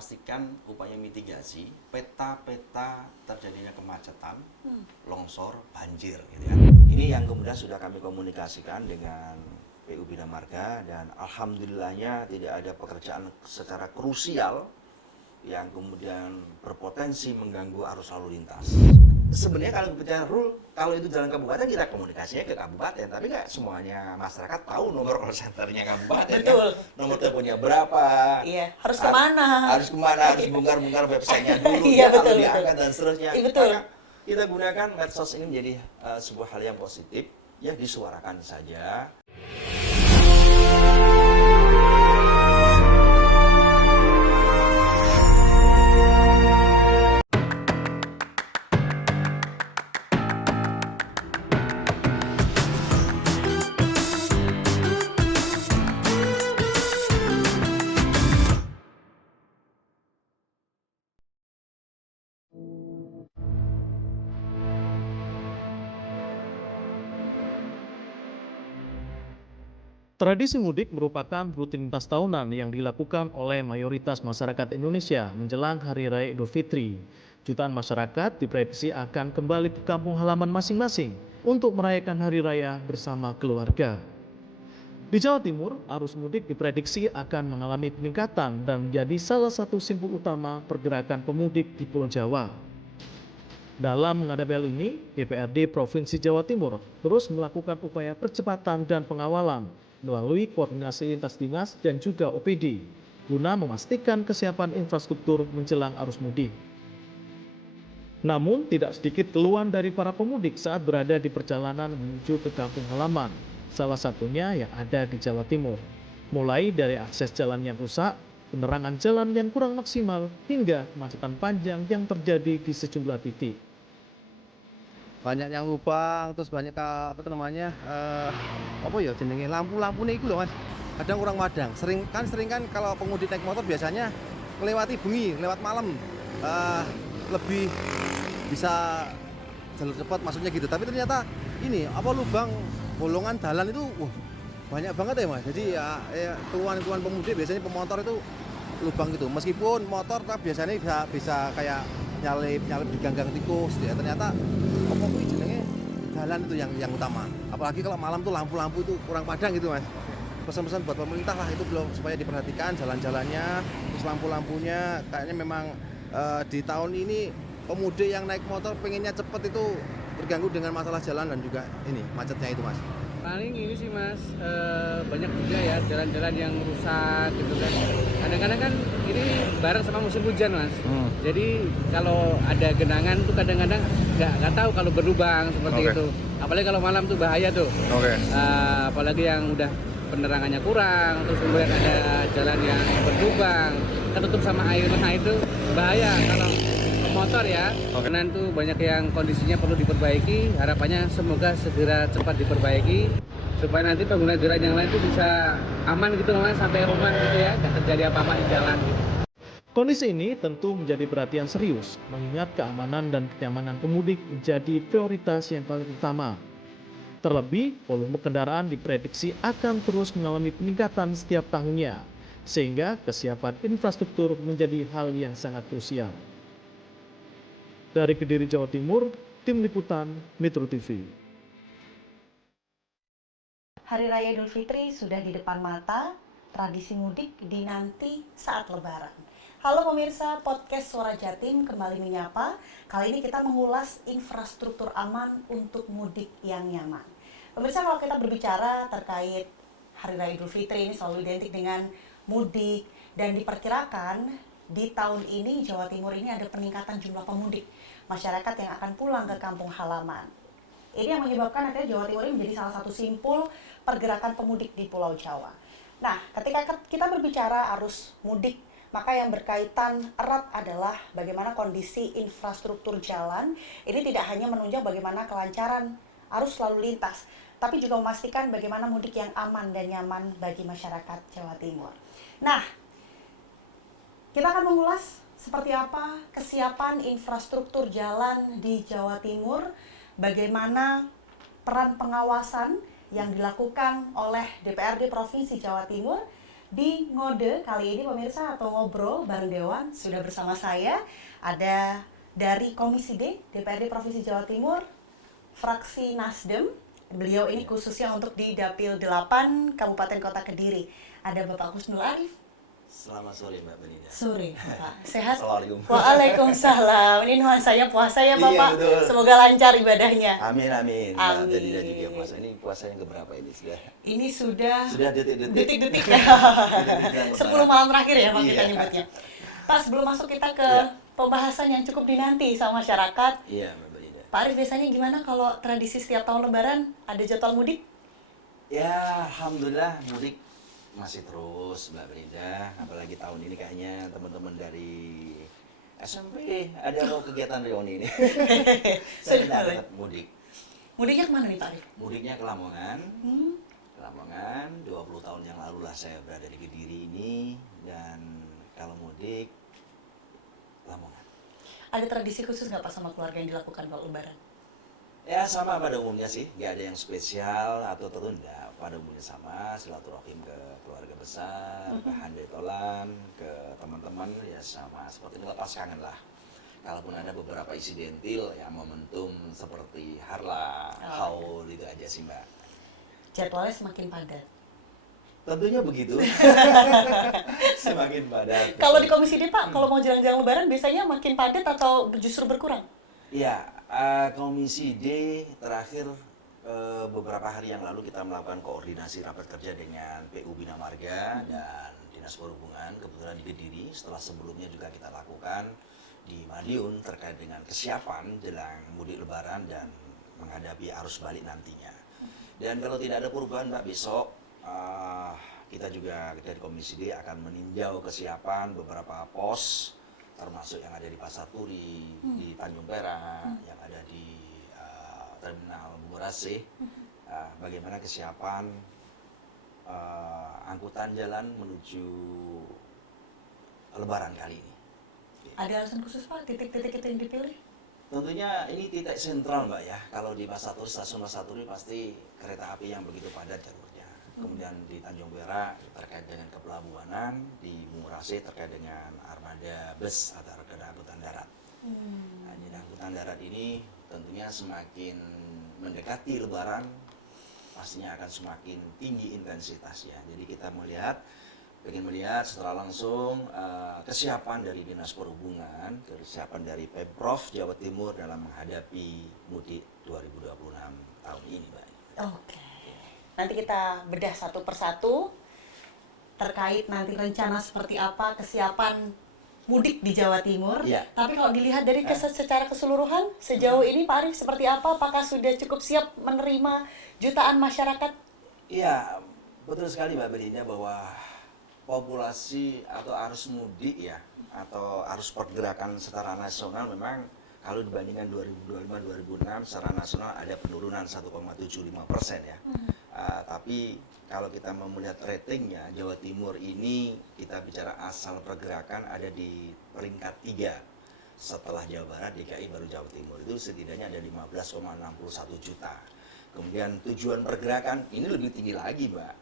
memastikan upaya mitigasi peta-peta terjadinya kemacetan, longsor, banjir gitu ya. Ini yang kemudian sudah kami komunikasikan dengan PU Bina Marga dan alhamdulillahnya tidak ada pekerjaan secara krusial yang kemudian berpotensi mengganggu arus lalu lintas. Sebenarnya kalau bicara rule, kalau itu jalan kabupaten kita komunikasinya ke kabupaten, tapi nggak semuanya masyarakat tahu nomor call centernya kabupaten. Betul. Kan? Nomor teleponnya berapa? Iya, harus kemana? Harus bongkar-bongkar websitenya dulu, Iya, ya, betul, lalu diangkat dan seterusnya. Iya, betul. Maka kita gunakan medsos ini menjadi sebuah hal yang positif, ya disuarakan saja. Tradisi mudik merupakan rutinitas tahunan yang dilakukan oleh mayoritas masyarakat Indonesia menjelang Hari Raya Idul Fitri. Jutaan masyarakat diprediksi akan kembali ke kampung halaman masing-masing untuk merayakan Hari Raya bersama keluarga. Di Jawa Timur, arus mudik diprediksi akan mengalami peningkatan dan menjadi salah satu simpul utama pergerakan pemudik di Pulau Jawa. Dalam menghadapi hal ini, DPRD Provinsi Jawa Timur terus melakukan upaya percepatan dan pengawalan melalui koordinasi lintas dinas dan juga OPD, guna memastikan kesiapan infrastruktur menjelang arus mudik. Namun, tidak sedikit keluhan dari para pemudik saat berada di perjalanan menuju ke kampung halaman, salah satunya yang ada di Jawa Timur. Mulai dari akses jalan yang rusak, penerangan jalan yang kurang maksimal, hingga kemacetan panjang yang terjadi di sejumlah titik. Banyak yang lubang, terus banyak apa namanya jenenge lampu-lampune iku lho Mas. Kadang kurang madang. Sering kan kalau pemudik naik motor biasanya melewati bengi, lewat malam. Lebih bisa jalur cepat maksudnya gitu. Tapi ternyata ini lubang bolongan jalan itu banyak banget ya Mas. Jadi ya keluhan-keluhan pemudik biasanya pemotor itu lubang gitu. Meskipun motor biasanya bisa kayak nyalip di ganggang tikus ya. Ternyata jenenge jalan itu yang utama. Apalagi kalau malam tuh lampu-lampu itu kurang padang gitu Mas. Pesan-pesan buat pemerintah lah itu belum supaya diperhatikan jalan-jalannya, terus lampu-lampunya. Kayaknya memang di tahun ini pemudik yang naik motor pengennya cepet itu terganggu dengan masalah jalan dan juga ini macetnya itu Mas. Paling ini sih Mas, banyak juga ya jalan-jalan yang rusak gitu kan. Kadang-kadang kan ini bareng sama musim hujan Mas. Jadi kalau ada genangan tuh kadang-kadang nggak tahu kalau berlubang seperti itu. Apalagi kalau malam tuh bahaya tuh. Apalagi yang udah penerangannya kurang, terus kemudian ada jalan yang berlubang, ketutup sama air, nah itu bahaya kalau motor ya. Karena itu banyak yang kondisinya perlu diperbaiki. Harapannya semoga segera cepat diperbaiki supaya nanti pengguna jalan yang lain itu bisa aman gitu Mas sampai rumah gitu ya, nggak terjadi apa-apa di jalan gitu. Kondisi ini tentu menjadi perhatian serius, mengingat keamanan dan kenyamanan pemudik menjadi prioritas yang paling utama. Terlebih, volume kendaraan diprediksi akan terus mengalami peningkatan setiap tahunnya, sehingga kesiapan infrastruktur menjadi hal yang sangat krusial. Dari Kediri, Jawa Timur, Tim Liputan Metro TV. Hari Raya Idul Fitri sudah di depan mata, tradisi mudik dinanti saat Lebaran. Halo pemirsa, podcast Suara Jatim kembali menyapa. Kali ini kita mengulas infrastruktur aman untuk mudik yang nyaman. Pemirsa, kalau kita berbicara terkait Hari Raya Idul Fitri ini selalu identik dengan mudik, dan diperkirakan di tahun ini Jawa Timur ini ada peningkatan jumlah pemudik masyarakat yang akan pulang ke kampung halaman. Ini yang menyebabkan akhirnya Jawa Timur ini menjadi salah satu simpul pergerakan pemudik di Pulau Jawa. Nah, ketika kita berbicara arus mudik, maka yang berkaitan erat adalah bagaimana kondisi infrastruktur jalan. Ini tidak hanya menunjang bagaimana kelancaran arus lalu lintas, tapi juga memastikan bagaimana mudik yang aman dan nyaman bagi masyarakat Jawa Timur. Nah, kita akan mengulas seperti apa kesiapan infrastruktur jalan di Jawa Timur, bagaimana peran pengawasan yang dilakukan oleh DPRD Provinsi Jawa Timur, Di ngode kali ini pemirsa atau ngobrol bareng Dewan sudah bersama saya ada dari Komisi D DPRD Provinsi Jawa Timur fraksi Nasdem. Beliau ini khususnya untuk di Dapil 8 Kabupaten Kota Kediri. Ada Bapak Husnul Arif. Selamat sore Mbak Belinda. Sore, Bapak. Sehat? Assalamualaikum. Waalaikumsalam. Ini nuansanya puasa ya, Iya, Bapak. betul. Semoga lancar ibadahnya. Amin. Amin. Mbak Belinda juga puasa. Ini puasa yang keberapa ini sudah? Ini sudah detik-detik ya. Detik-detik 10 malam terakhir ya Pak kita Iya. nyebutnya. Pak, sebelum masuk kita ke Iya. pembahasan yang cukup dinanti sama masyarakat, Iya Mbak Belinda. Pak Arif biasanya gimana kalau tradisi setiap tahun Lebaran ada jadwal mudik? Ya alhamdulillah mudik masih terus Mbak Belinda. Apalagi tahun ini kayaknya teman-teman dari SMP ada mau kegiatan reuni ini. Saya Sudah tidak mudik. Mudiknya kemana nih Pak Arif? Mudiknya ke Lamongan. Hmm, Lamongan, 20 tahun yang lalu lah saya berada di Kediri ini, dan kalau mudik Lamongan. ada tradisi khusus nggak Pak sama keluarga yang dilakukan kalau Lebaran? Ya sama pada umumnya sih, nggak ada yang spesial atau tertunda. Pada umumnya sama, silaturahim ke keluarga besar, ke handai tolan, ke teman-teman, ya sama seperti melepas kangen lah. Kalaupun ada beberapa insidentil, ya momentum seperti harlah, haul, itu aja sih Mbak. Jadwalnya semakin padat. Tentunya begitu. Semakin padat. Kalau di Komisi D Pak, kalau mau jalan-jalan Lebaran biasanya makin padat atau justru berkurang? Ya, Komisi D terakhir beberapa hari yang lalu kita melakukan koordinasi rapat kerja dengan PU Bina Marga dan Dinas Perhubungan kebetulan di Kediri. Setelah sebelumnya juga kita lakukan di Madiun terkait dengan kesiapan jelang mudik Lebaran dan menghadapi arus balik nantinya. Dan kalau tidak ada perubahan Mbak, besok kita juga dari Komisi D akan meninjau kesiapan beberapa pos termasuk yang ada di Pasar Turi, di Tanjung Perak, yang ada di Terminal Bungurasih, bagaimana kesiapan angkutan jalan menuju Lebaran kali ini. Ada alasan khusus Pak, titik-titik itu yang dipilih? Tentunya ini titik sentral Mbak ya, kalau di Pasar Turi, stasiun Pasar Turi pasti kereta api yang begitu padat jalurnya. Kemudian di Tanjung Perak terkait dengan kepelabuhanan, di Bungurasih terkait dengan armada bus atau armada angkutan darat. Nah, jadi angkutan darat ini tentunya semakin mendekati Lebaran pastinya akan semakin tinggi intensitasnya. Jadi kita ingin melihat secara langsung kesiapan dari Dinas Perhubungan, kesiapan dari Pemprov Jawa Timur dalam menghadapi mudik 2026 tahun ini, Mbak. Oke. Nanti kita bedah satu persatu terkait nanti rencana seperti apa kesiapan mudik di Jawa Timur. Iya. Tapi kalau dilihat dari secara keseluruhan sejauh ini Pak Arif seperti apa? Apakah sudah cukup siap menerima jutaan masyarakat? Iya, betul sekali Mbak Belinda bahwa populasi atau arus mudik ya atau arus pergerakan secara nasional memang kalau dibandingkan 2025-2026 secara nasional ada penurunan 1,75% ya. Tapi kalau kita mau melihat ratingnya, Jawa Timur ini kita bicara asal pergerakan ada di peringkat 3 setelah Jawa Barat, DKI baru Jawa Timur. Itu setidaknya ada 15,61 juta. Kemudian tujuan pergerakan ini lebih tinggi lagi Mbak.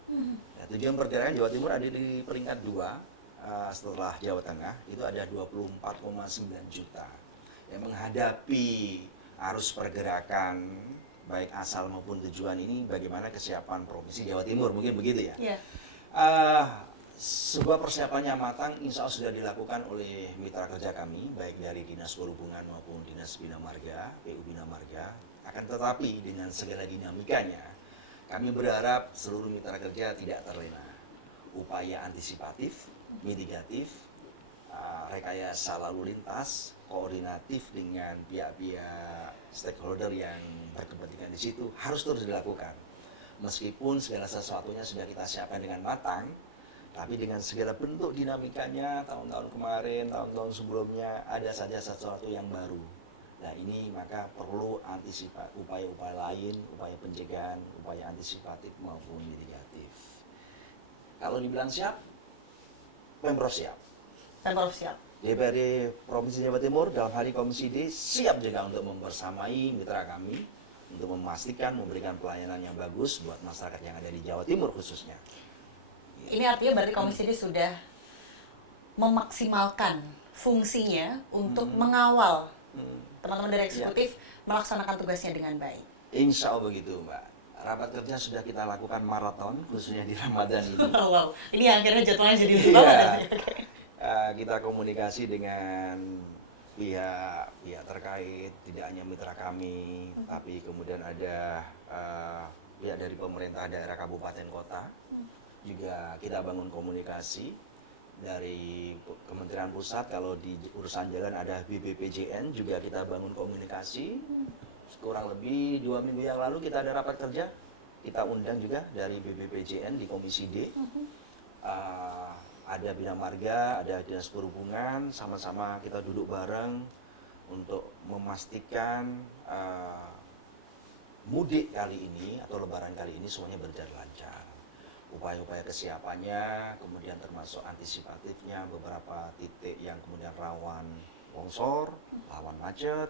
Ya, tujuan pergerakan Jawa Timur ada di peringkat 2 setelah Jawa Tengah, itu ada 24,9 juta. Yang menghadapi arus pergerakan baik asal maupun tujuan ini, bagaimana kesiapan Provinsi Jawa Timur, mungkin begitu ya. Iya. Sebuah persiapannya matang, insya Allah sudah dilakukan oleh mitra kerja kami, baik dari Dinas Perhubungan maupun Dinas Bina Marga, PU Bina Marga. Akan tetapi dengan segala dinamikanya, kami berharap seluruh mitra kerja tidak terlena. Upaya antisipatif, mitigatif, rekayasa lalu lintas, koordinatif dengan pihak-pihak stakeholder yang berkepentingan di situ harus terus dilakukan. Meskipun segala sesuatunya sudah kita siapkan dengan matang, tapi dengan segala bentuk dinamikanya tahun-tahun kemarin, tahun-tahun sebelumnya ada saja sesuatu yang baru. Nah ini maka perlu upaya-upaya lain, upaya pencegahan, upaya antisipatif maupun mitigatif. Kalau dibilang siap, Pemprov siap. Pemprov siap. DPRD Provinsi Jawa Timur dalam hal ini Komisi D siap juga untuk membersamai mitra kami untuk memastikan memberikan pelayanan yang bagus buat masyarakat yang ada di Jawa Timur khususnya. Ini artinya berarti Komisi D sudah memaksimalkan fungsinya untuk mengawal teman-teman dari eksekutif melaksanakan tugasnya dengan baik. Insya Allah begitu, Mbak. Rapat kerja sudah kita lakukan maraton, khususnya di Ramadan ini. Wow, ini akhirnya jadwalnya jadi lebih banget. Kita komunikasi dengan pihak terkait, tidak hanya mitra kami, tapi kemudian ada pihak dari pemerintah daerah kabupaten kota. Juga kita bangun komunikasi dari Kementerian Pusat. Kalau di urusan jalan ada BPPJN, juga kita bangun komunikasi. Kurang lebih 2 minggu yang lalu kita ada rapat kerja, kita undang juga dari BPPJN di Komisi D. Ada Bina Marga, ada Dinas Perhubungan, sama-sama kita duduk bareng untuk memastikan mudik kali ini atau lebaran kali ini semuanya berjalan lancar. Upaya-upaya kesiapannya, kemudian termasuk antisipatifnya, beberapa titik yang kemudian rawan longsor, rawan macet,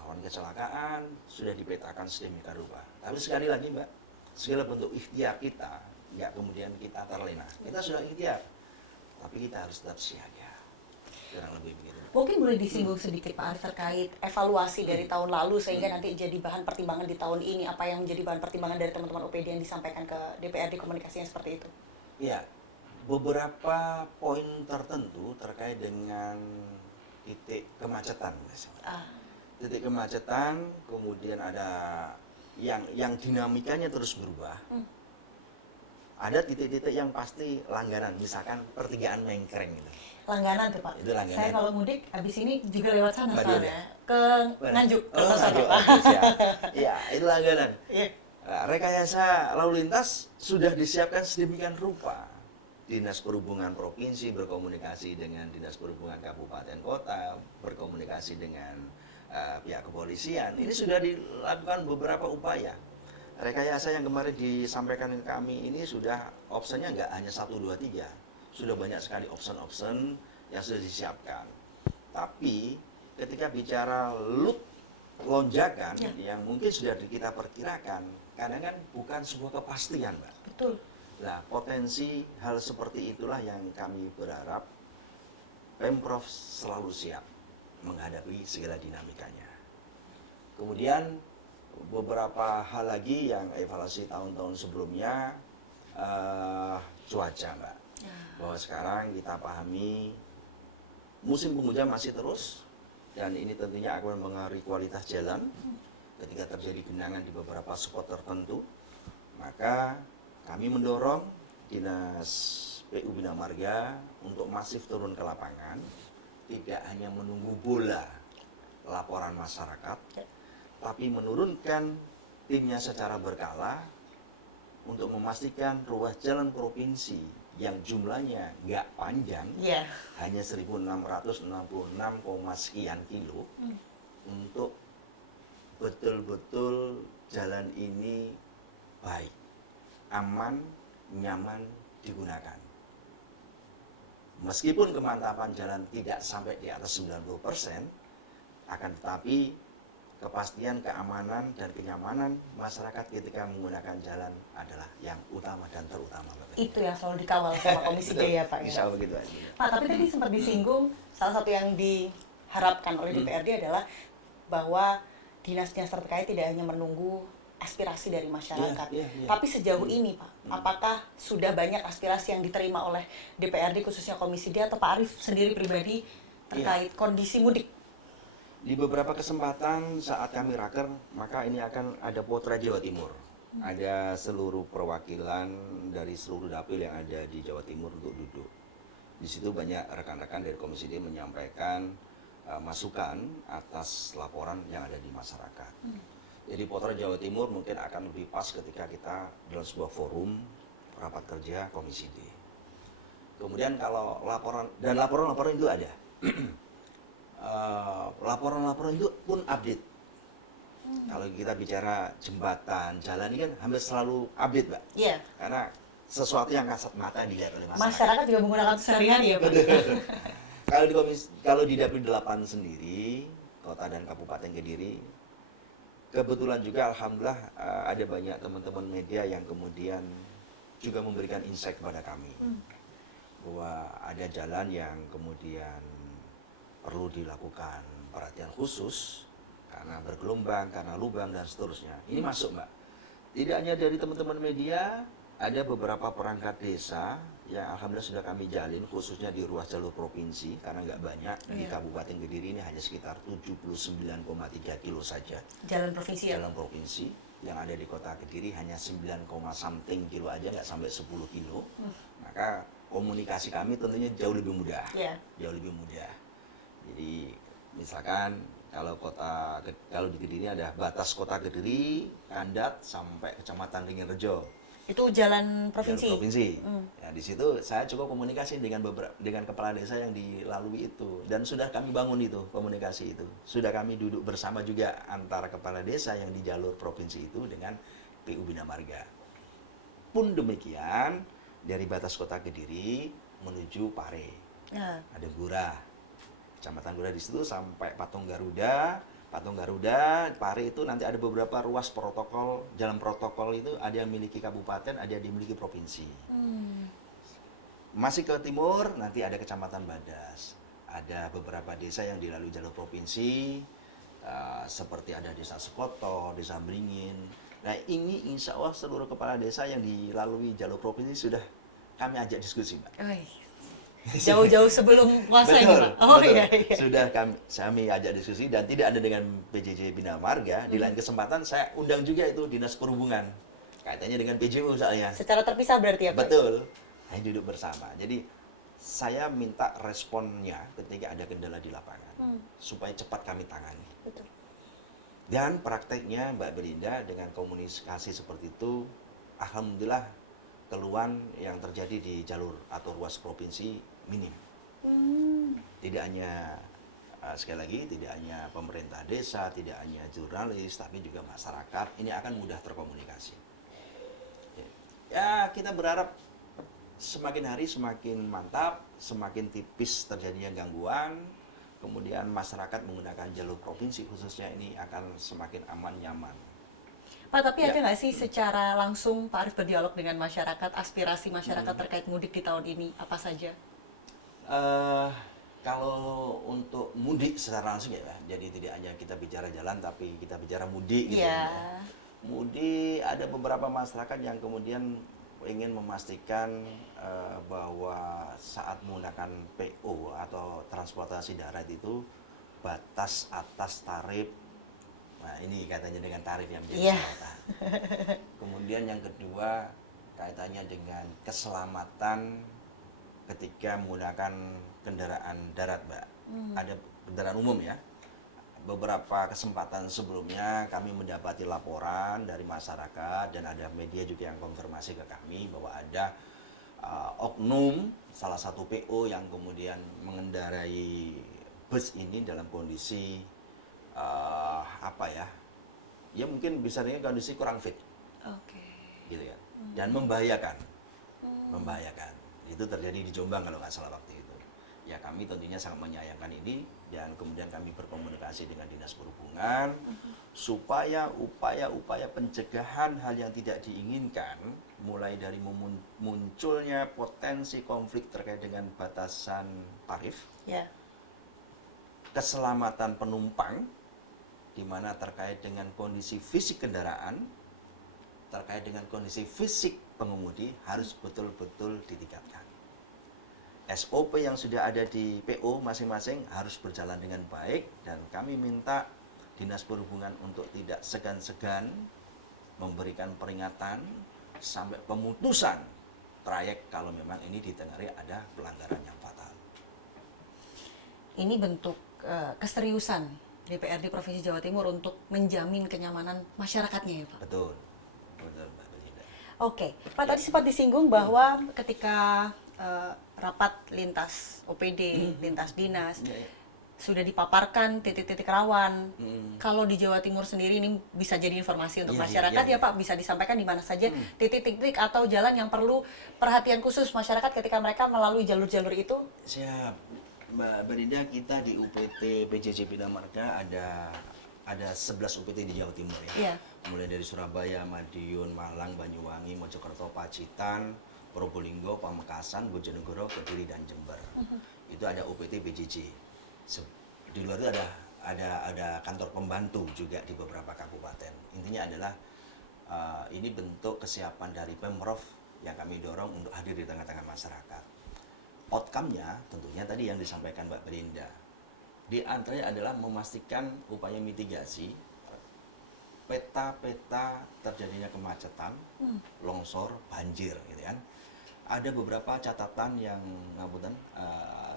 rawan kecelakaan, sudah dipetakan sedemikian rupa. Tapi sekali lagi Mbak, segala bentuk ikhtiar kita, nggak kemudian kita terlena. Kita sudah ikhtiar, tapi kita harus tetap siaga. Kurang lebih begitu. Mungkin boleh disinggung sedikit Pak Arif terkait evaluasi dari tahun lalu sehingga nanti jadi bahan pertimbangan di tahun ini. Apa yang menjadi bahan pertimbangan dari teman-teman OPD yang disampaikan ke DPRD komunikasinya seperti itu? Ya, beberapa poin tertentu terkait dengan titik kemacetan. Titik kemacetan, kemudian ada yang dinamikanya terus berubah. Ada titik-titik yang pasti langganan, misalkan pertigaan Mengkreng gitu. Langganan tuh Pak. Itu langganan. Saya kalau mudik habis ini juga lewat sana Mbak soalnya. Ke Nganjuk. Oh, Nganjuk. Oke, siap. Iya, itu langganan. Iya. Nah, rekayasa lalu lintas sudah disiapkan sedemikian rupa. Dinas Perhubungan Provinsi berkomunikasi dengan Dinas Perhubungan Kabupaten Kota, berkomunikasi dengan pihak kepolisian. Ini sudah dilakukan beberapa upaya. Rekayasa yang kemarin disampaikan ke kami ini sudah opsinya nggak hanya 1, 2, 3. Sudah banyak sekali opsi-opsi yang sudah disiapkan. Tapi ketika bicara lonjakan yang mungkin sudah kita perkirakan, kadang kan bukan sebuah kepastian, Mbak. Betul. Nah, potensi hal seperti itulah yang kami berharap Pemprov selalu siap menghadapi segala dinamikanya. Kemudian beberapa hal lagi yang evaluasi tahun-tahun sebelumnya, cuaca, Mbak. Bahwa sekarang kita pahami musim penghujan masih terus, dan ini tentunya akan mempengaruhi kualitas jalan. Ketika terjadi genangan di beberapa spot tertentu, maka kami mendorong Dinas PU Bina Marga untuk masif turun ke lapangan, tidak hanya menunggu bola laporan masyarakat, tapi menurunkan timnya secara berkala untuk memastikan ruas jalan provinsi yang jumlahnya nggak panjang, hanya 1.666, sekian kilo, untuk betul-betul jalan ini baik, aman, nyaman digunakan. Meskipun kemantapan jalan tidak sampai di atas 90%, akan tetapi kepastian, keamanan, dan kenyamanan masyarakat ketika menggunakan jalan adalah yang utama dan terutama. Itu yang selalu dikawal sama Komisi D ya Pak. Insya Allah begitu aja. Pak, tapi tadi sempat disinggung, salah satu yang diharapkan oleh DPRD adalah bahwa dinas-dinas terkait tidak hanya menunggu aspirasi dari masyarakat. Tapi sejauh ini Pak, apakah sudah banyak aspirasi yang diterima oleh DPRD khususnya Komisi D atau Pak Arif sendiri pribadi terkait kondisi mudik? Di beberapa kesempatan saat kami raker, maka ini akan ada potret Jawa Timur. Ada seluruh perwakilan dari seluruh dapil yang ada di Jawa Timur untuk duduk. Di situ banyak rekan-rekan dari Komisi D menyampaikan masukan atas laporan yang ada di masyarakat. Jadi potret Jawa Timur mungkin akan lebih pas ketika kita dalam sebuah forum rapat kerja Komisi D. Kemudian kalau laporan itu ada. Laporan-laporan itu pun update. Kalau kita bicara jembatan, jalan ini kan hampir selalu update, Mbak. Iya. Karena sesuatu yang kasat mata dilihat oleh masyarakat. Masyarakat juga menggunakan sehari-hari ya Pak. Kalau di Dapil 8 sendiri, Kota dan Kabupaten Kediri, kebetulan juga alhamdulillah ada banyak teman-teman media yang kemudian juga memberikan insight kepada kami bahwa ada jalan yang kemudian perlu dilakukan perhatian khusus karena bergelombang, karena lubang dan seterusnya. Ini masuk, Mbak. Tidak hanya dari teman-teman media, ada beberapa perangkat desa yang alhamdulillah sudah kami jalin khususnya di ruas jalur provinsi karena nggak banyak. Di Kabupaten Kediri ini hanya sekitar 79,3 kilo saja. Jalan provinsi ya? Jalan provinsi yang ada di kota Kediri hanya 9, something kilo aja, nggak sampai 10 kilo. Maka komunikasi kami tentunya jauh lebih mudah. Jauh lebih mudah. Jadi misalkan kalau di Kediri ada batas kota Kediri, Kandat sampai Kecamatan Ringin-Rejo. Itu jalan provinsi. Jalan provinsi. Ya, di situ saya cukup komunikasi dengan kepala desa yang dilalui itu dan sudah kami bangun itu komunikasi itu. Sudah kami duduk bersama juga antara kepala desa yang di jalur provinsi itu dengan PU Bina Marga. Pun demikian dari batas kota Kediri menuju Pare. Ada Gura. Kecamatan Gura di situ sampai Patung Garuda, Pare itu nanti ada beberapa ruas protokol, jalan protokol itu ada yang miliki kabupaten, ada yang dimiliki provinsi. Masih ke timur nanti ada Kecamatan Badas, ada beberapa desa yang dilalui jalur provinsi, seperti ada Desa Sekoto, Desa Beringin. Nah ini insya Allah seluruh kepala desa yang dilalui jalur provinsi sudah kami ajak diskusi, Mbak. Jauh-jauh sebelum puasa ini, Pak? Betul. Iya. Sudah kami ajak diskusi dan tidak ada dengan PJJ Bina Marga. Di lain kesempatan saya undang juga itu Dinas Perhubungan. Kaitannya dengan PJU misalnya. Secara terpisah berarti ya, Pak? Betul. Saya duduk bersama. Jadi saya minta responnya ketika ada kendala di lapangan. Supaya cepat kami tangani. Betul. Dan prakteknya Mbak Belinda dengan komunikasi seperti itu, alhamdulillah keluhan yang terjadi di jalur atau ruas provinsi minim. Tidak hanya sekali lagi tidak hanya pemerintah desa, tidak hanya jurnalis, tapi juga masyarakat ini akan mudah terkomunikasi. Ya kita berharap semakin hari semakin mantap, semakin tipis terjadinya gangguan, kemudian masyarakat menggunakan jalur provinsi khususnya ini akan semakin aman nyaman. Pak, tapi ada nggak sih secara langsung Pak Arief berdialog dengan masyarakat, aspirasi masyarakat terkait mudik di tahun ini, apa saja? Kalau untuk mudik secara langsung ya, jadi tidak hanya kita bicara jalan, tapi kita bicara mudik gitu ya. Mudik ada beberapa masyarakat yang kemudian ingin memastikan bahwa saat menggunakan PO atau transportasi darat itu batas atas tarif. Nah ini kaitannya dengan tarif yang menjadi sorotan. Kemudian yang kedua kaitannya dengan keselamatan ketika menggunakan kendaraan darat, Mbak. Ada kendaraan umum ya. Beberapa kesempatan sebelumnya kami mendapati laporan dari masyarakat dan ada media juga yang konfirmasi ke kami bahwa ada oknum salah satu PO yang kemudian mengendarai bus ini dalam kondisi ya mungkin bisa dengan kondisi kurang fit, gitu ya, dan membahayakan. Itu terjadi di Jombang kalau nggak salah waktu itu. Ya kami tentunya sangat menyayangkan ini dan kemudian kami berkomunikasi dengan Dinas Perhubungan supaya upaya-upaya pencegahan hal yang tidak diinginkan, mulai dari munculnya potensi konflik terkait dengan batasan tarif, keselamatan penumpang, di mana terkait dengan kondisi fisik kendaraan, terkait dengan kondisi fisik pengemudi harus betul-betul ditingkatkan. SOP yang sudah ada di PO masing-masing harus berjalan dengan baik dan kami minta Dinas Perhubungan untuk tidak segan-segan memberikan peringatan sampai pemutusan trayek kalau memang ini ditengarai ada pelanggaran yang fatal. Ini bentuk keseriusan DPRD Provinsi Jawa Timur untuk menjamin kenyamanan masyarakatnya ya Pak? Betul Mbak Belinda. Oke, Pak tadi sempat disinggung bahwa ketika rapat lintas OPD, lintas dinas, sudah dipaparkan titik-titik rawan. Kalau di Jawa Timur sendiri ini bisa jadi informasi untuk masyarakat ya Pak, bisa disampaikan di mana saja titik-titik atau jalan yang perlu perhatian khusus masyarakat ketika mereka melalui jalur-jalur itu? Siap. Mbak Belinda, kita di UPT PJJ Bina Marga ada ada 11 UPT di Jawa Timur ya. Iya. Mulai dari Surabaya, Madiun, Malang, Banyuwangi, Mojokerto, Pacitan, Probolinggo, Pamekasan, Bojonegoro, Kediri dan Jember. Itu ada UPT PJJ. Di luar itu ada kantor pembantu juga di beberapa kabupaten. Intinya adalah ini bentuk kesiapan dari Pemprov yang kami dorong untuk hadir di tengah-tengah masyarakat. Outcome-nya tentunya tadi yang disampaikan Mbak Belinda. Di antaranya adalah memastikan upaya mitigasi peta-peta terjadinya kemacetan, longsor, banjir, gitu kan. Ada beberapa catatan yang ngapunten,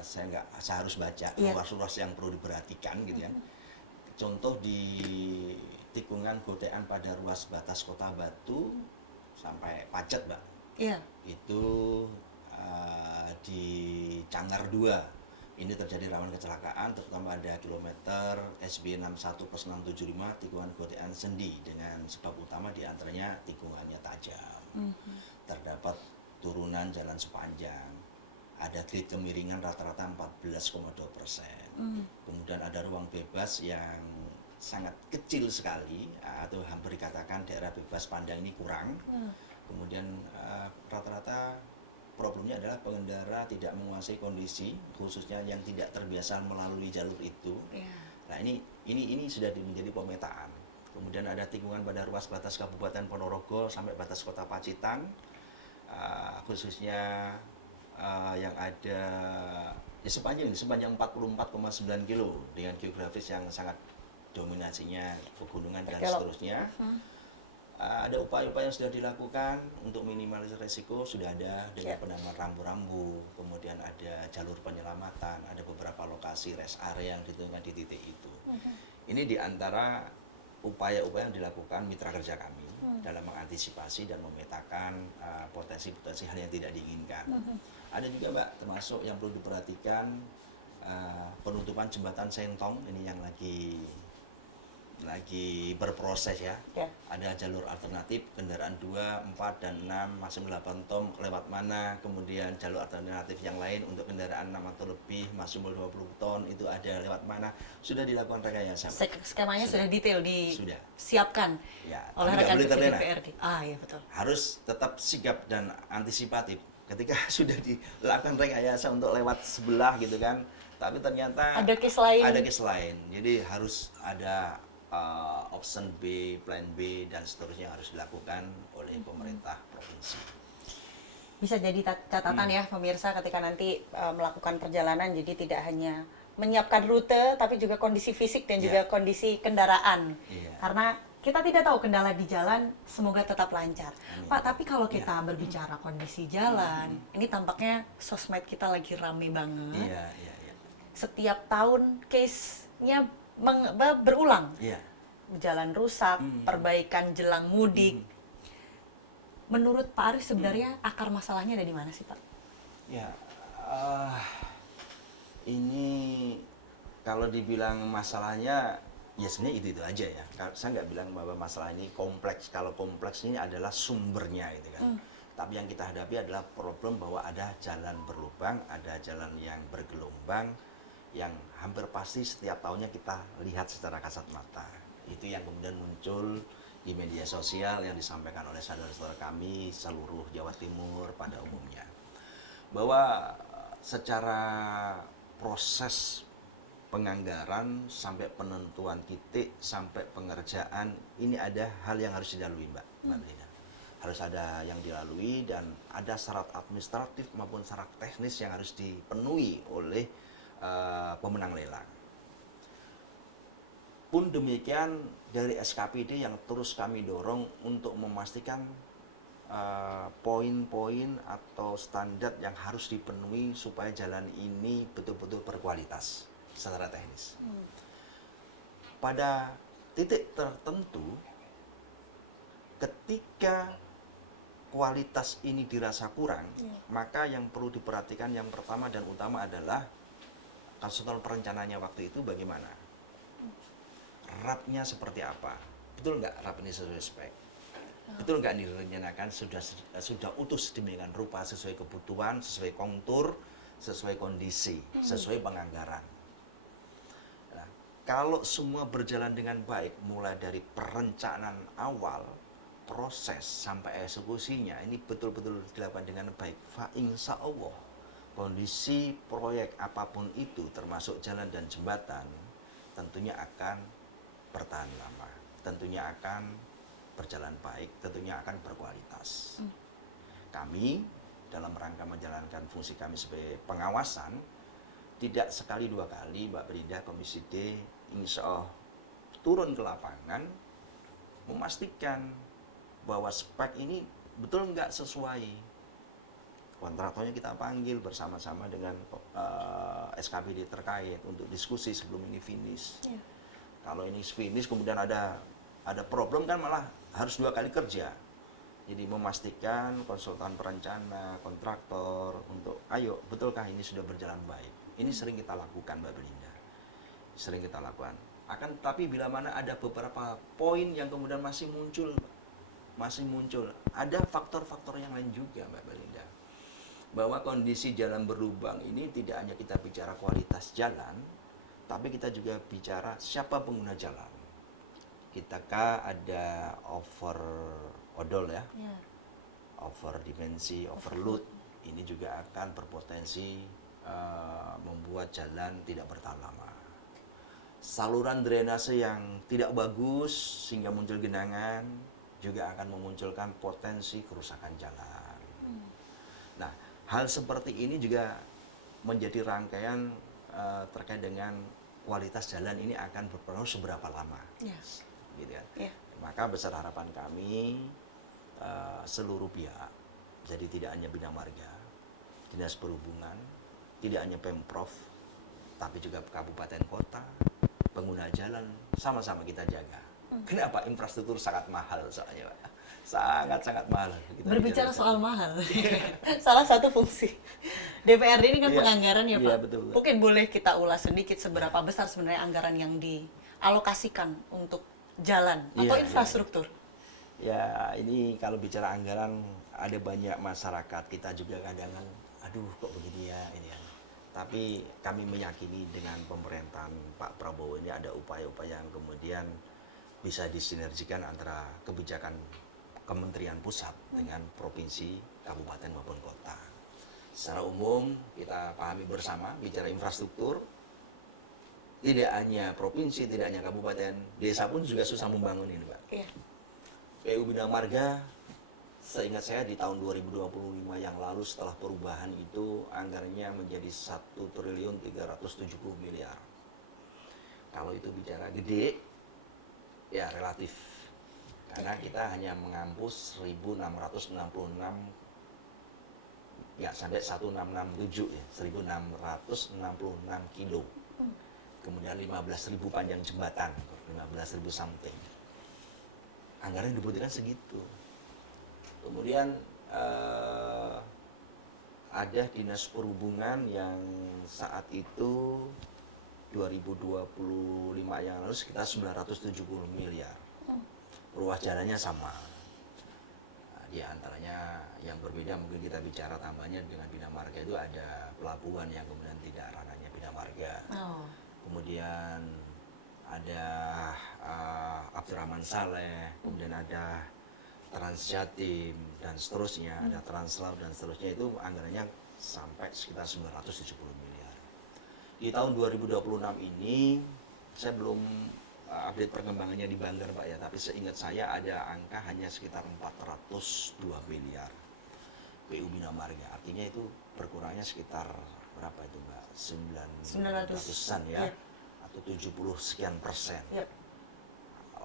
saya harus baca ruas-ruas yang perlu diperhatikan, gitu kan. Contoh di tikungan gotean pada ruas batas Kota Batu sampai Pacet, Mbak. Iya. Itu di Canggar 2 ini terjadi rawan kecelakaan, terutama ada kilometer SB 61+675 tikungan gotean Sendi dengan sebab utama diantaranya tikungannya tajam. Terdapat turunan jalan sepanjang, ada grade kemiringan rata-rata 14,2%. Kemudian ada ruang bebas yang sangat kecil sekali, atau hampir dikatakan daerah bebas pandang ini kurang. Kemudian rata-rata problemnya adalah pengendara tidak menguasai kondisi, khususnya yang tidak terbiasa melalui jalur itu. Nah ini sudah menjadi pemetaan. Kemudian ada tikungan pada ruas batas Kabupaten Ponorogo sampai batas Kota Pacitan, khususnya yang ada di sepanjang 44,9 kilo dengan geografis yang sangat dominasinya pegunungan dan seterusnya. Ada upaya-upaya yang sudah dilakukan untuk minimalisir resiko, sudah ada dengan penanaman rambu-rambu, kemudian ada jalur penyelamatan, ada beberapa lokasi rest area yang ditentukan di titik itu. Ini diantara upaya-upaya yang dilakukan mitra kerja kami dalam mengantisipasi dan memetakan potensi-potensi hal yang tidak diinginkan. Ada juga Mbak, termasuk yang perlu diperhatikan penutupan jembatan Sentong, ini yang lagi berproses ya. Ada jalur alternatif kendaraan 2, 4, dan 6 maksimum 8 ton lewat mana, kemudian jalur alternatif yang lain untuk kendaraan 6 atau lebih maksimum 20 ton itu ada lewat mana, sudah dilakukan rekayasa. Skemanya sudah detail disiapkan ya, oleh rekan DPRD. Iya betul. Harus tetap sigap dan antisipatif ketika sudah dilakukan rekayasa untuk lewat sebelah gitu kan, tapi ternyata ada case lain. Jadi harus ada option B, plan B, dan seterusnya harus dilakukan oleh pemerintah provinsi. Bisa jadi catatan ya pemirsa ketika nanti melakukan perjalanan, jadi tidak hanya menyiapkan rute tapi juga kondisi fisik dan juga kondisi kendaraan. Karena kita tidak tahu kendala di jalan, semoga tetap lancar. Pak, tapi kalau kita berbicara kondisi jalan, ini tampaknya sosmed kita lagi rame banget. Setiap tahun case-nya berulang. Jalan rusak, perbaikan jelang mudik. Menurut Pak Arif sebenarnya akar masalahnya ada di mana sih Pak? Ini kalau dibilang masalahnya ya sebenarnya itu aja ya. Saya nggak bilang bahwa masalah ini kompleks. Kalau kompleks ini adalah sumbernya gitu kan. Tapi yang kita hadapi adalah problem bahwa ada jalan berlubang, ada jalan yang bergelombang, yang hampir pasti setiap tahunnya kita lihat secara kasat mata. Itu yang kemudian muncul di media sosial yang disampaikan oleh saudara-saudara kami seluruh Jawa Timur pada umumnya. Bahwa secara proses penganggaran sampai penentuan titik sampai pengerjaan ini ada hal yang harus dilalui Mbak Melina. Harus ada yang dilalui dan ada syarat administratif maupun syarat teknis yang harus dipenuhi oleh pemenang lelang. Pun demikian dari SKPD yang terus kami dorong untuk memastikan poin-poin atau standar yang harus dipenuhi supaya jalan ini betul-betul berkualitas secara teknis. Pada titik tertentu, ketika kualitas ini dirasa kurang, maka yang perlu diperhatikan yang pertama dan utama adalah konsultan perencananya waktu itu bagaimana? RAP-nya seperti apa? Betul nggak RAP ini sesuai spek? Betul nggak direncanakan sudah utuh sedemikian rupa sesuai kebutuhan, sesuai kontur, sesuai kondisi, sesuai penganggaran? Nah, kalau semua berjalan dengan baik, mulai dari perencanaan awal, proses sampai eksekusinya, ini betul-betul dilakukan dengan baik. Fa insya Allah, kondisi proyek apapun itu, termasuk jalan dan jembatan, tentunya akan bertahan lama, tentunya akan berjalan baik, tentunya akan berkualitas. Kami dalam rangka menjalankan fungsi kami sebagai pengawasan, tidak sekali dua kali Mbak Belinda, Komisi D insya Allah turun ke lapangan memastikan bahwa spek ini betul nggak sesuai. Kontraktornya kita panggil bersama-sama dengan SKPD terkait untuk diskusi sebelum ini finish. Iya. Kalau ini finish kemudian ada problem kan malah harus dua kali kerja. Jadi memastikan konsultan perencana, kontraktor untuk ayo betulkah ini sudah berjalan baik. Ini sering kita lakukan Mbak Belinda. Sering kita lakukan. Akan tapi bila mana ada beberapa poin yang kemudian masih muncul. Ada faktor-faktor yang lain juga Mbak Belinda. Bahwa kondisi jalan berlubang ini tidak hanya kita bicara kualitas jalan, tapi kita juga bicara siapa pengguna jalan. Kitakah ada over odol ya, over dimensi, overload, ini juga akan berpotensi membuat jalan tidak bertahan lama. Saluran drainase yang tidak bagus sehingga muncul genangan juga akan memunculkan potensi kerusakan jalan. Nah, hal seperti ini juga menjadi rangkaian terkait dengan kualitas jalan ini akan berpengaruh seberapa lama. Yes. Gitu kan. Yeah. Maka besar harapan kami seluruh pihak, jadi tidak hanya Bina Marga, Dinas Perhubungan, tidak hanya Pemprov, tapi juga kabupaten kota, pengguna jalan, sama-sama kita jaga. Kenapa? Infrastruktur sangat mahal soalnya, Pak. Sangat-sangat mahal. Kita Berbicara soal mahal, salah satu fungsi DPRD ini kan Iya. penganggaran ya Iya, Pak. betul. Mungkin boleh kita ulas sedikit seberapa besar sebenarnya anggaran yang dialokasikan untuk jalan atau Iya, infrastruktur? Ya, ini kalau bicara anggaran, ada banyak masyarakat kita juga kadang-kadang, aduh kok begini ya ini ya. Tapi kami meyakini dengan pemerintahan Pak Prabowo ini ada upaya-upaya yang kemudian bisa disinergikan antara kebijakan Kementerian Pusat dengan provinsi, kabupaten maupun kota. Secara umum kita pahami bersama bicara infrastruktur, tidak hanya provinsi, tidak hanya kabupaten, desa pun juga susah membangun ini, Pak. Iya. PU Bina Marga, seingat saya di tahun 2025 yang lalu setelah perubahan itu anggarannya menjadi 1.370 miliar. Kalau itu bicara gede, ya relatif. Karena kita hanya mengampus 1.666, ya sampai 1.667 ya, 1.666 kilo. Kemudian 15.000 panjang jembatan, 15.000 something. Anggaran dibutuhkan segitu. Kemudian ada dinas perhubungan yang saat itu 2025 yang lalu sekitar 970 miliar. Ruas jalannya sama. Nah, di antaranya yang berbeda mungkin kita bicara tambahnya dengan Bina Marga itu ada pelabuhan yang kemudian tidak ranahnya Bina Marga. Oh. Kemudian ada Abdurrahman Saleh, kemudian ada Transjatim dan seterusnya, ada Translaut dan seterusnya, itu anggarannya sampai sekitar 970 miliar. Di tahun 2026 ini saya belum update perkembangannya di Banggar Pak ya, tapi seingat saya ada angka hanya sekitar 402 miliar PU Bina Marga. Artinya itu berkurangnya sekitar berapa itu Mbak? 900-an ya, Yep. atau 70 sekian persen. Yep.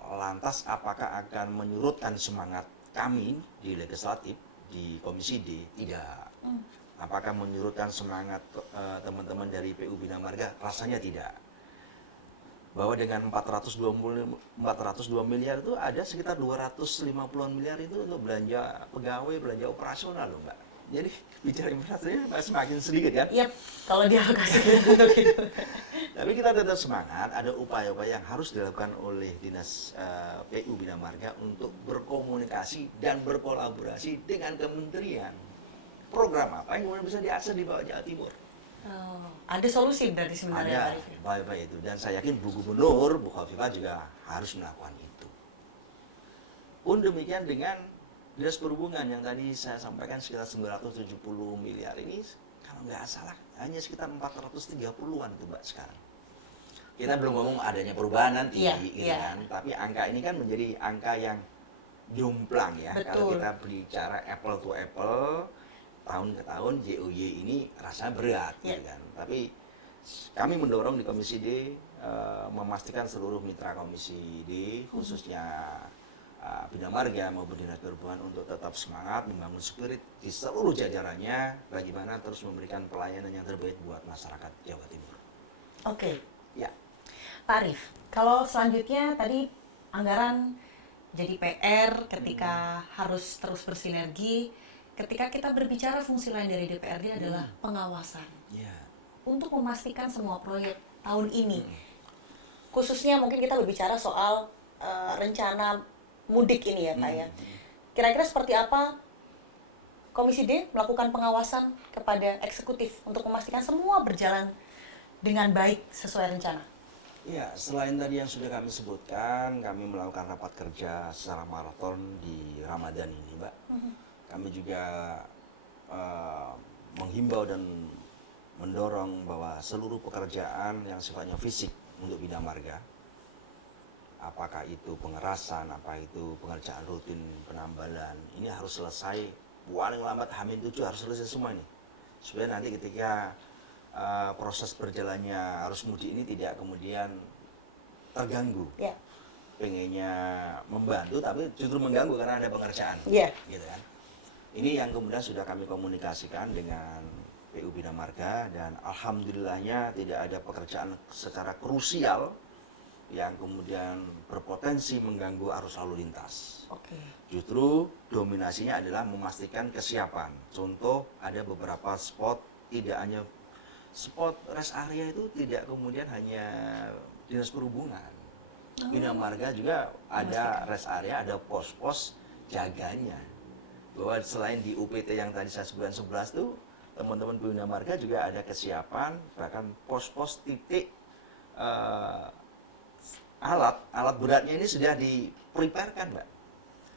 Lantas apakah akan menyurutkan semangat kami di legislatif, di Komisi D? Tidak. Apakah menyurutkan semangat teman-teman dari PU Bina Marga? Rasanya tidak. Bahwa dengan 402 miliar itu ada sekitar 250-an miliar itu untuk belanja pegawai, belanja operasional loh Mbak. Jadi bicara infrastruktur semakin sedikit kan? Yap, kalau dialokasikan untuk itu. Tapi kita tetap semangat, ada upaya-upaya yang harus dilakukan oleh Dinas PU Bina Marga untuk berkomunikasi dan berkolaborasi dengan kementerian. Program apa yang kemudian bisa diakses di bawah Jawa Timur. Oh, ada solusi berarti sebenarnya Pak Ada Arif. baik-baik itu, dan saya yakin Bu Gubernur, Bu Khofifah juga harus melakukan itu. Pun demikian dengan Dinas Perhubungan yang tadi saya sampaikan sekitar 970 miliar ini, kalau nggak salah hanya sekitar 430-an tuh Mbak sekarang. Kita belum ngomong adanya perubahan nanti, Iya, gitu iya. kan. Tapi angka ini kan menjadi angka yang jomplang ya. Kalau Betul. kita bicara apple to apple, tahun ke tahun JOY ini rasanya berat, gitu Iya. kan. Tapi kami mendorong di Komisi D memastikan seluruh mitra Komisi D, khususnya Bina Marga maupun Dinas Perhubungan untuk tetap semangat membangun spirit di seluruh jajarannya, bagaimana terus memberikan pelayanan yang terbaik buat masyarakat Jawa Timur. Oke, Ya, Pak Arif, kalau selanjutnya tadi anggaran jadi PR ketika harus terus bersinergi. Ketika kita berbicara fungsi lain dari DPRD adalah pengawasan ya. untuk memastikan semua proyek tahun ini. Khususnya mungkin kita berbicara soal rencana mudik ini ya Pak ya. Kira-kira seperti apa Komisi D melakukan pengawasan kepada eksekutif untuk memastikan semua berjalan dengan baik sesuai rencana? Ya, selain tadi yang sudah kami sebutkan, kami melakukan rapat kerja secara maraton di Ramadan ini, Mbak. Kami juga menghimbau dan mendorong bahwa seluruh pekerjaan yang sifatnya fisik untuk Bina Marga, apakah itu pengerasan, apa itu pengerjaan rutin penambalan, ini harus selesai paling lambat H-7 harus selesai semua ini. Supaya nanti ketika proses berjalannya arus mudik ini tidak kemudian terganggu. Ya. Pengennya membantu tapi justru mengganggu karena ada pengerjaan. Iya. Gitu kan. Ini yang kemudian sudah kami komunikasikan dengan PU Bina Marga, dan alhamdulillahnya tidak ada pekerjaan secara krusial yang kemudian berpotensi mengganggu arus lalu lintas. Oke. Justru dominasinya adalah memastikan kesiapan. Contoh, ada beberapa spot, tidak hanya spot rest area itu tidak kemudian hanya Dinas Perhubungan. Bina Marga juga ada rest area, ada pos-pos jaganya. Bahwa selain di UPT yang tadi saya sebutkan 11 itu, teman-teman Bina Marga juga ada kesiapan, bahkan pos-pos titik alat beratnya ini sudah di-prepare-kan, Mbak.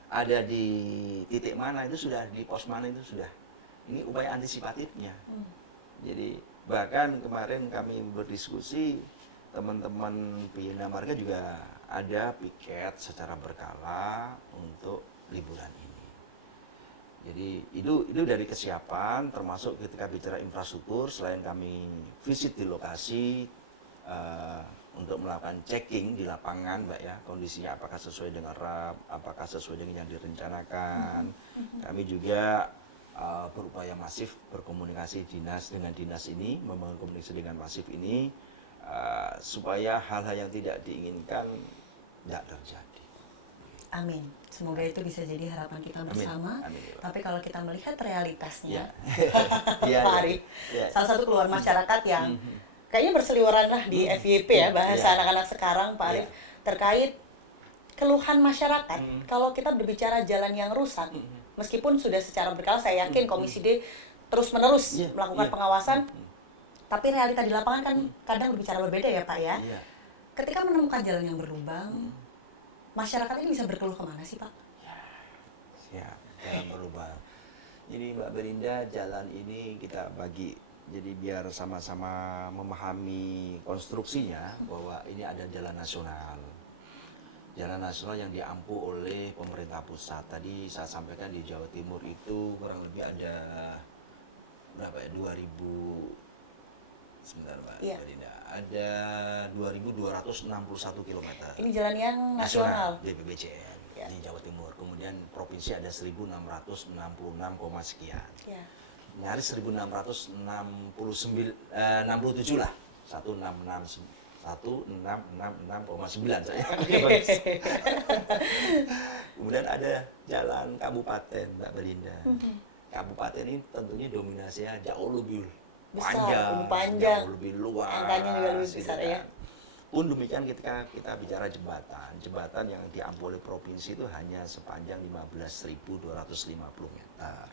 Ada di titik mana itu sudah, di pos mana itu sudah. Ini upaya antisipatifnya. Jadi bahkan kemarin kami berdiskusi, teman-teman Bina Marga juga ada piket secara berkala untuk liburan ini. Jadi itu dari kesiapan, termasuk ketika bicara infrastruktur, selain kami visit di lokasi untuk melakukan checking di lapangan, Mbak ya, kondisinya apakah sesuai dengan RAP, apakah sesuai dengan yang direncanakan. Kami juga berupaya masif berkomunikasi dengan dinas ini, membangun komunikasi dengan masif ini, supaya hal-hal yang tidak diinginkan tidak terjadi. Amin. Semoga itu bisa jadi harapan kita bersama. Amin. Tapi kalau kita melihat realitasnya, Iya, Pak iya. Arif, Iya. salah satu keluhan masyarakat yang kayaknya berseliweran lah di FYP ya, bahasa Iya. anak-anak sekarang, Pak Arif, terkait keluhan masyarakat. Kalau kita berbicara jalan yang rusak, meskipun sudah secara berkala, saya yakin Komisi D terus-menerus Iya, melakukan iya. pengawasan, tapi realita di lapangan kan kadang berbicara berbeda ya Pak ya. Iya. Ketika menemukan jalan yang berlubang, masyarakat ini bisa berkeluh kemana sih Pak? Ya, jalan berubah. Ini Mbak Belinda, jalan ini kita bagi, jadi biar sama-sama memahami konstruksinya bahwa ini ada jalan nasional. Jalan nasional yang diampu oleh pemerintah pusat. Tadi saya sampaikan di Jawa Timur itu kurang lebih ada berapa ya, 2000, sebentar Mbak Iya. Belinda, ada 2261 km. Ini jalan yang nasional. DPBCN Ya. di Jawa Timur. Kemudian provinsi ada 1666, sekian. Ya. Nyaris 1667 lah. 1666,9 saya. Kemudian ada jalan kabupaten, Mbak Belinda. Kabupaten ini tentunya dominasinya jauh lebih Besar, panjang, lebih panjang. jauh lebih luas. Angkanya juga lebih gitu besar, kan. ya. Pun demikian ketika kita bicara jembatan yang diampu oleh provinsi itu hanya sepanjang 15.250 meter.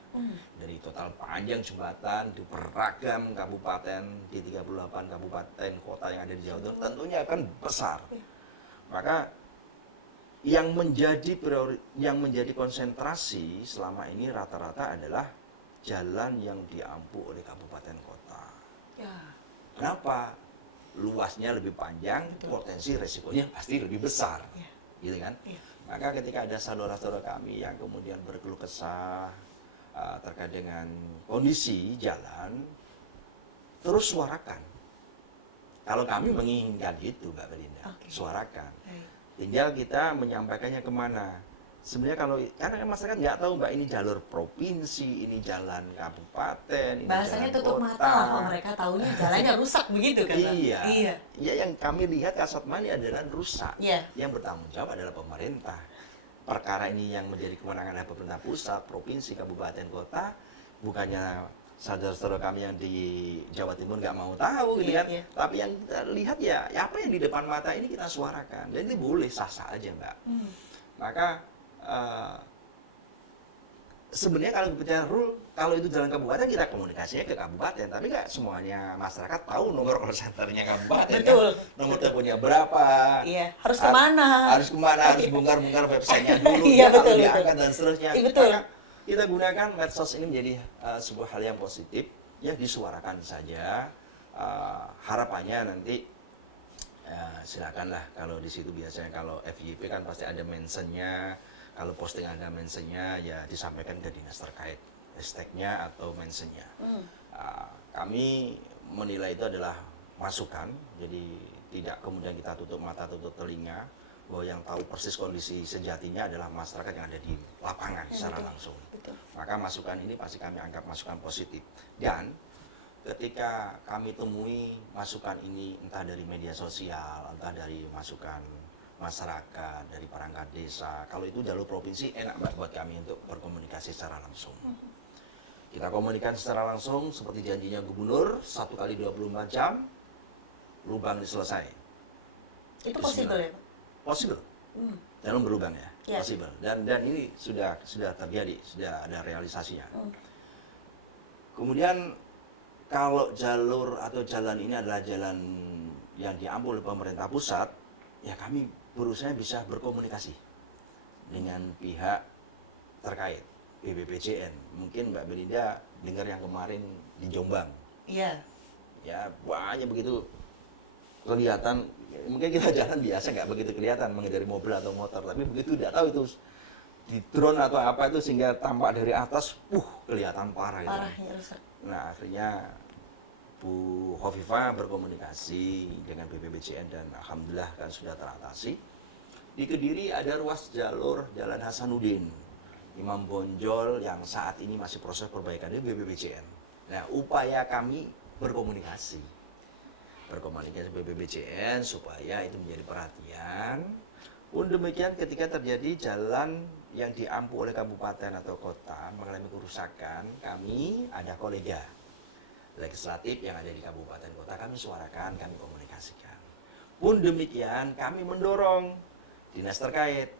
Dari total panjang jembatan di beragam kabupaten, di 38 kabupaten kota yang ada di Jawa Timur tentunya akan besar. Maka yang menjadi konsentrasi selama ini rata-rata adalah jalan yang diampu oleh kabupaten kota. Ya. Kenapa? Luasnya lebih panjang, potensi resikonya pasti lebih besar, gitu kan? Maka ketika ada saudara-saudara kami yang kemudian berkeluh kesah terkait dengan kondisi jalan, terus suarakan. Kalau kami menginginkan itu, Mbak Belinda, suarakan. Tinggal kita menyampaikannya kemana. Sebenarnya karena kan masyarakat nggak tahu, Mbak, ini jalur provinsi, ini jalan kabupaten, ini Bahasanya jalan tutup kota. mata lah kalau mereka taunya jalannya rusak begitu kan. Bang? Iya. Iya. Ya, yang kami lihat Kasat Mani adalah rusak. Iya. Yang bertanggung jawab adalah pemerintah. Perkara ini yang menjadi kewenangan dari pemerintah pusat, provinsi, kabupaten, kota, bukannya saudara-saudara kami yang di Jawa Timur nggak mau tahu, gitu kan? Tapi yang kita lihat ya apa yang di depan mata ini kita suarakan. Dan itu boleh sah-sah aja, Mbak. Maka sebenarnya kalau bicara rule, kalau itu jalan kabupaten kita komunikasinya ke kabupaten, tapi nggak semuanya masyarakat tahu nomor call centernya kabupaten. Betul. Kan? Nomor teleponnya berapa? Iya. Harus kemana? Harus bongkar-bongkar websitenya dulu, Iya, ya, betul, diangkat betul. dan seterusnya. Iya, betul. Maka kita gunakan medsos ini menjadi sebuah hal yang positif, ya disuarakan saja. Harapannya nanti silakanlah, kalau di situ biasanya kalau FYP kan pasti ada mentionnya, kalau posting ada mentionnya ya disampaikan ke dinas terkait, hashtagnya atau mentionnya. Kami menilai itu adalah masukan, jadi tidak kemudian kita tutup mata tutup telinga, bahwa yang tahu persis kondisi sejatinya adalah masyarakat yang ada di lapangan secara langsung. Maka masukan ini pasti kami anggap masukan positif. Dan ketika kami temui masukan ini entah dari media sosial, entah dari masukan masyarakat, dari perangkat desa, kalau itu jalur provinsi enak banget buat kami untuk berkomunikasi secara langsung. Kita komunikasi secara langsung seperti janjinya gubernur, 1 kali 24 jam, lubang diselesai. Itu possible ya, Pak? Possible. Dalam berlubang ya, possible. Dan ini sudah terjadi, sudah ada realisasinya. Kemudian kalau jalur atau jalan ini adalah jalan yang diambil oleh pemerintah pusat, ya kami berusaha bisa berkomunikasi dengan pihak terkait, BPPJN. Mungkin Mbak Belinda dengar yang kemarin di Jombang. Iya. Ya banyak begitu kelihatan, mungkin kita jalan biasa nggak begitu kelihatan menghindari mobil atau motor, tapi begitu tidak tahu itu di drone atau apa itu sehingga tampak dari atas, kelihatan parah. Parahnya rusak. Nah akhirnya Bu Khofifah berkomunikasi dengan BPPJN dan alhamdulillah kan sudah teratasi. Di Kediri ada ruas jalur Jalan Hasanuddin, Imam Bonjol yang saat ini masih proses perbaikan di BPPJN. Nah upaya kami berkomunikasi BPPJN supaya itu menjadi perhatian. Pun demikian ketika terjadi jalan yang diampu oleh kabupaten atau kota mengalami kerusakan, kami ada kolega legislatif yang ada di kabupaten kota, kami suarakan, kami komunikasikan. Pun demikian kami mendorong dinas terkait,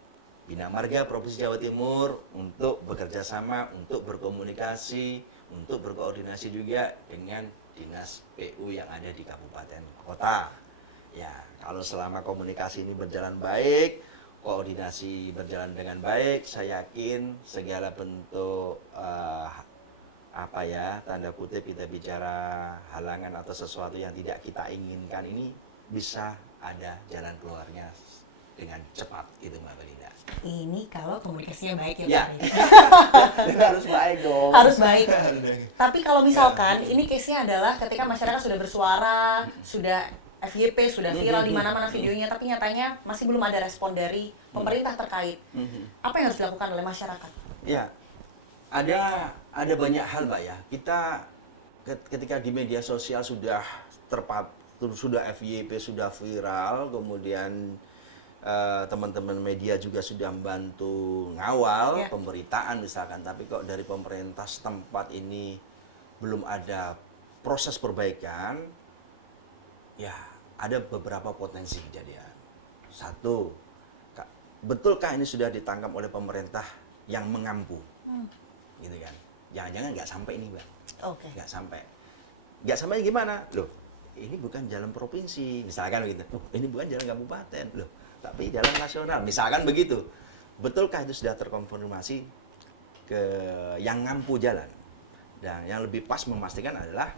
Bina Marga Provinsi Jawa Timur untuk bekerja sama, untuk berkomunikasi, untuk berkoordinasi juga dengan dinas PU yang ada di kabupaten kota. Ya, kalau selama komunikasi ini berjalan baik, koordinasi berjalan dengan baik, saya yakin segala bentuk tanda kutip kita bicara halangan atau sesuatu yang tidak kita inginkan ini bisa ada jalan keluarnya dengan cepat, gitu Mbak Belinda. Ini kalau komunikasinya baik Ya. Pak. Harus baik dong. Harus baik. Tapi kalau misalkan ini case-nya adalah ketika masyarakat sudah bersuara, sudah FYP, sudah viral di mana-mana videonya, tapi nyatanya masih belum ada respon dari pemerintah terkait. Apa yang harus dilakukan oleh masyarakat? Ya, ada banyak hal Mbak ya. Kita ketika di media sosial sudah sudah FYP, sudah viral, kemudian teman-teman media juga sudah membantu ngawal pemberitaan misalkan, tapi kok dari pemerintah setempat ini belum ada proses perbaikan, ya ada beberapa potensi kejadian. Satu, betulkah ini sudah ditangkap oleh pemerintah yang mengampu? Gitu kan. Jangan-jangan nggak sampai ini, Mbak. Oke. Nggak sampai. Nggak sampai gimana? Loh, ini bukan jalan provinsi, misalkan begitu. Ini bukan jalan kabupaten, loh, tapi jalan nasional, misalkan begitu. Betulkah itu sudah terkonfirmasi ke yang ngampu jalan? Dan yang lebih pas memastikan adalah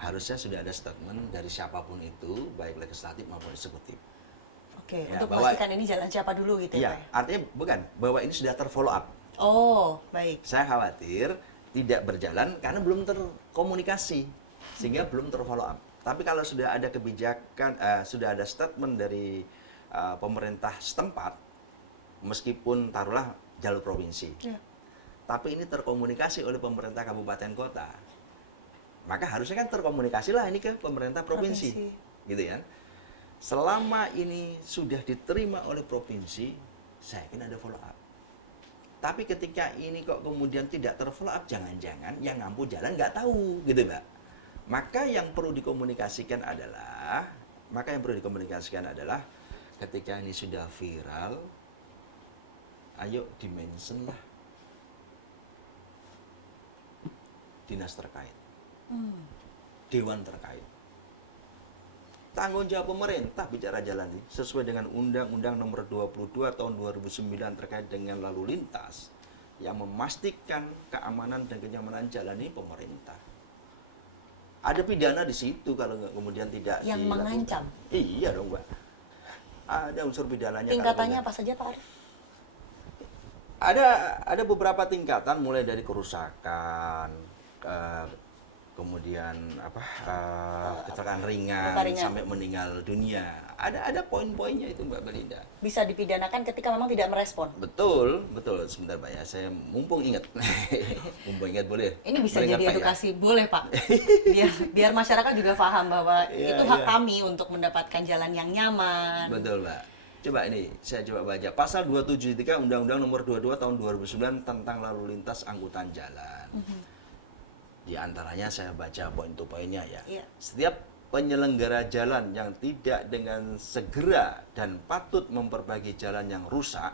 harusnya sudah ada statement dari siapapun itu, baik legislatif maupun eksekutif. Oke, Ya, untuk bahwa- memastikan ini jalan siapa dulu gitu ya, Iya, Pak ya? artinya bukan bahwa ini sudah terfollow up. Oh, baik. Saya khawatir tidak berjalan karena belum terkomunikasi sehingga belum terfollow up. Tapi kalau sudah ada kebijakan, sudah ada statement dari pemerintah setempat, meskipun taruhlah jalur provinsi, Ya. tapi ini terkomunikasi oleh pemerintah kabupaten kota, maka harusnya kan terkomunikasilah ini ke pemerintah provinsi, gitu kan? Selama ini sudah diterima oleh provinsi, saya yakin ada follow up. Tapi ketika ini kok kemudian tidak terfollow up, jangan-jangan yang ngampu jalan nggak tahu, gitu Mbak. Maka yang perlu dikomunikasikan adalah, ketika ini sudah viral, ayo dimention lah dinas terkait, dewan terkait. Tanggung jawab pemerintah bicara jalan ini sesuai dengan Undang-Undang Nomor 22 Tahun 2009 terkait dengan lalu lintas yang memastikan keamanan dan kenyamanan jalan ini pemerintah. Ada pidana di situ kalau kemudian tidak Yang dilakukan. mengancam. Iya dong, Mbak. Ada unsur pidananya. kalau Tingkatannya kemudian- apa saja, Pak Arif? ada beberapa tingkatan mulai dari kerusakan, kemudian kecelakaan ringan luka ringan. sampai meninggal dunia. Ada poin-poinnya itu Mbak Belinda. Bisa dipidanakan ketika memang tidak merespon. Betul. Sebentar Pak ya, saya mumpung ingat. Mumpung ingat boleh. Ini bisa Boleh ingat, jadi Pak, ya? edukasi, boleh Pak. Biar masyarakat juga paham bahwa Iya, itu hak iya. kami untuk mendapatkan jalan yang nyaman. Betul, Mbak. Coba ini, saya coba baca. Pasal 273 Undang-Undang Nomor 22 Tahun 2009 tentang lalu lintas angkutan jalan. Di antaranya saya baca poin to poinnya ya. Iya. Setiap penyelenggara jalan yang tidak dengan segera dan patut memperbaiki jalan yang rusak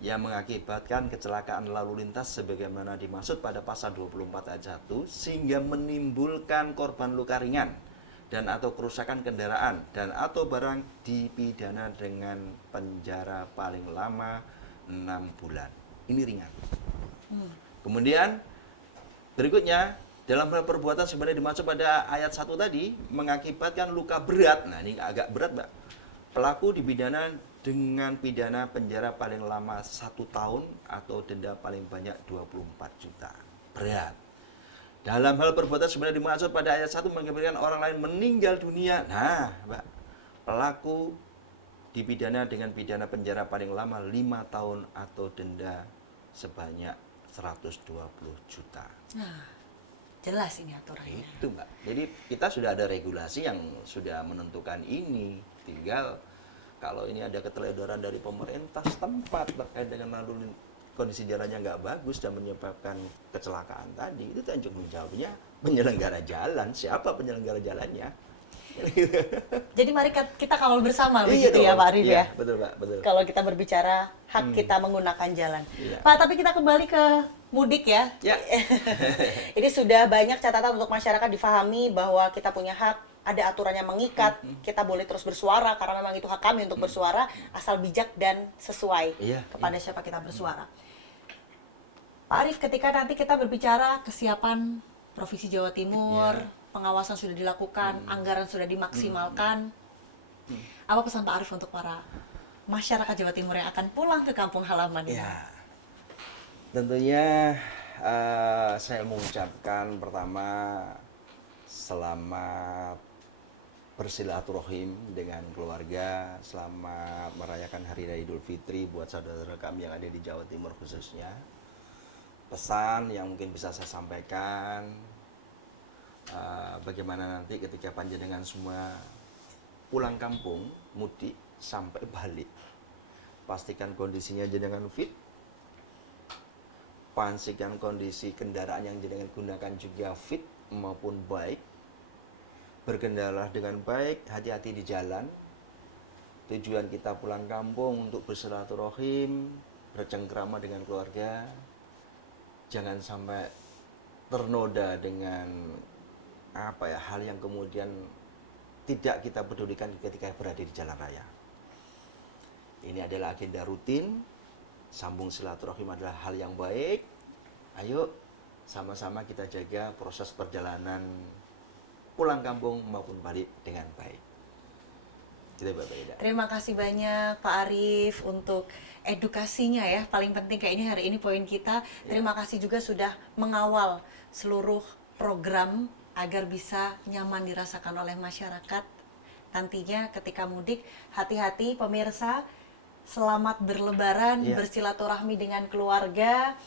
yang mengakibatkan kecelakaan lalu lintas sebagaimana dimaksud pada pasal 24 ayat 1 sehingga menimbulkan korban luka ringan dan atau kerusakan kendaraan dan atau barang dipidana dengan penjara paling lama 6 bulan. Ini ringan. Kemudian berikutnya, dalam hal perbuatan sebenarnya dimaksud pada ayat 1 tadi mengakibatkan luka berat. Nah, ini agak berat, Mbak. Pelaku dipidana dengan pidana penjara paling lama 1 tahun atau denda paling banyak 24 juta. Berat. Dalam hal perbuatan sebenarnya dimaksud pada ayat 1 mengakibatkan orang lain meninggal dunia. Nah, Mbak, pelaku dipidana dengan pidana penjara paling lama 5 tahun atau denda sebanyak 120 juta. Nah, jelas ini aturannya. Itu Mbak. Jadi kita sudah ada regulasi yang sudah menentukan ini. Tinggal kalau ini ada keteledoran dari pemerintah setempat terkait dengan lalu kondisi jalannya nggak bagus dan menyebabkan kecelakaan tadi, itu tanggung jawabnya penyelenggara jalan. Siapa penyelenggara jalannya? Jadi mari kita kawal bersama Iya begitu ya dong. Pak Arif Iya, ya. betul Pak, betul. Kalau kita berbicara hak kita menggunakan jalan. Iya. Pak, tapi kita kembali ke mudik ya. Ya. Ini sudah banyak catatan untuk masyarakat difahami bahwa kita punya hak, ada aturan yang mengikat, kita boleh terus bersuara karena memang itu hak kami untuk bersuara asal bijak dan sesuai Iya, kepada siapa kita bersuara. Pak Arif, ketika nanti kita berbicara kesiapan Provinsi Jawa Timur, Iya. pengawasan sudah dilakukan, anggaran sudah dimaksimalkan. Apa pesan Pak Arif untuk para masyarakat Jawa Timur yang akan pulang ke kampung halaman ini? Ya, tentunya saya mengucapkan pertama selamat bersilaturahim dengan keluarga, selamat merayakan Hari Raya Idul Fitri buat saudara kami yang ada di Jawa Timur khususnya. Pesan yang mungkin bisa saya sampaikan, bagaimana nanti ketika panjenengan semua pulang kampung, mudik sampai balik, pastikan kondisinya jenengan fit, pastikan kondisi kendaraan yang jenengan gunakan juga fit maupun baik, berkendara dengan baik, hati-hati di jalan. Tujuan kita pulang kampung untuk bersilaturahim, bercengkrama dengan keluarga. Jangan sampai ternoda dengan hal yang kemudian tidak kita pedulikan ketika berada di jalan raya. Ini adalah agenda rutin, sambung silaturahim adalah hal yang baik. Ayo sama-sama kita jaga proses perjalanan pulang kampung maupun balik dengan baik. Gitu, Mbak Frida. Terima kasih banyak Pak Arief untuk edukasinya ya. Paling penting kayaknya hari ini poin kita. Terima kasih juga sudah mengawal seluruh program agar bisa nyaman dirasakan oleh masyarakat. Nantinya ketika mudik, hati-hati pemirsa, selamat berlebaran, bersilaturahmi dengan keluarga.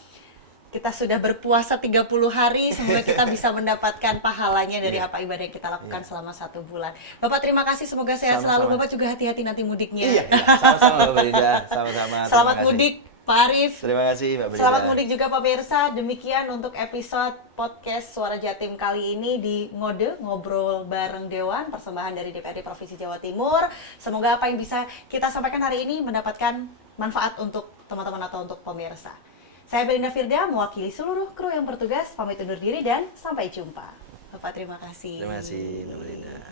Kita sudah berpuasa 30 hari, semoga kita bisa mendapatkan pahalanya dari apa ibadah yang kita lakukan selama 1 bulan. Bapak terima kasih, semoga sehat selalu. Bapak juga hati-hati nanti mudiknya. Iya, sama-sama Mbak Frida, sama-sama. Selamat mudik Pak Arief. Terima kasih Mbak Frida. Selamat mudik juga pemirsa. Demikian untuk episode podcast Suara Jatim kali ini di Ngode, Ngobrol Bareng Dewan, persembahan dari DPRD Provinsi Jawa Timur. Semoga apa yang bisa kita sampaikan hari ini mendapatkan manfaat untuk teman-teman atau untuk pemirsa. Saya Belinda Firda, mewakili seluruh kru yang bertugas, pamit undur diri dan sampai jumpa. Bapak terima kasih. Terima kasih Mbak Frida.